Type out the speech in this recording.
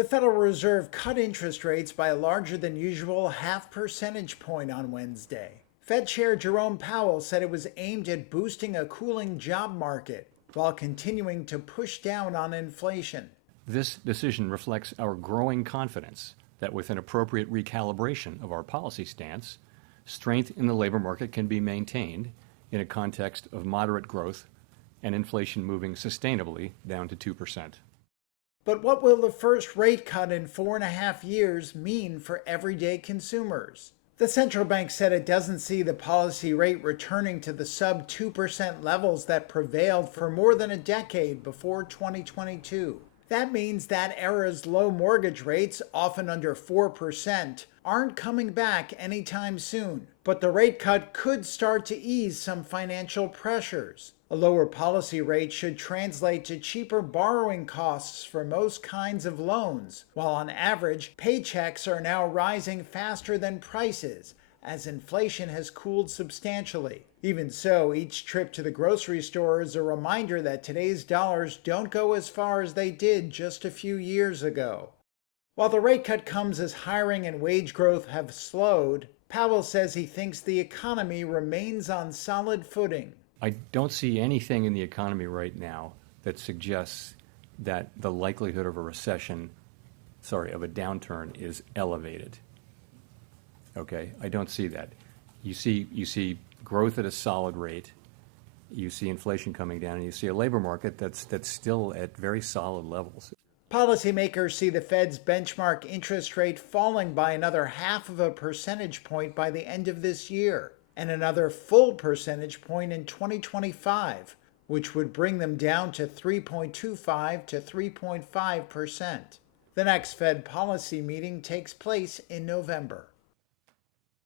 The Federal Reserve cut interest rates by a larger than usual half percentage point on Wednesday. Fed Chair Jerome Powell said it was aimed at boosting a cooling job market while continuing to push down on inflation. This decision reflects our growing confidence that with an appropriate recalibration of our policy stance, strength in the labor market can be maintained in a context of moderate growth and inflation moving sustainably down to 2%. But what will the first rate cut in 4.5 years mean for everyday consumers? The central bank said it doesn't see the policy rate returning to the sub 2% levels that prevailed for more than a decade before 2022. That means that era's low mortgage rates, often under 4%, aren't coming back anytime soon. But the rate cut could start to ease some financial pressures. A lower policy rate should translate to cheaper borrowing costs for most kinds of loans, while on average, paychecks are now rising faster than prices, as inflation has cooled substantially. Even so, each trip to the grocery store is a reminder that today's dollars don't go as far as they did just a few years ago. While the rate cut comes as hiring and wage growth have slowed, Powell says he thinks the economy remains on solid footing. I don't see anything in the economy right now that suggests that the likelihood of a downturn is elevated. Okay, I don't see that. You see growth at a solid rate, you see inflation coming down, and you see a labor market that's still at very solid levels. Policymakers see the Fed's benchmark interest rate falling by another 0.5 percentage point by the end of this year, and another full percentage point in 2025, which would bring them down to 3.25 to 3.5%. The next Fed policy meeting takes place in November.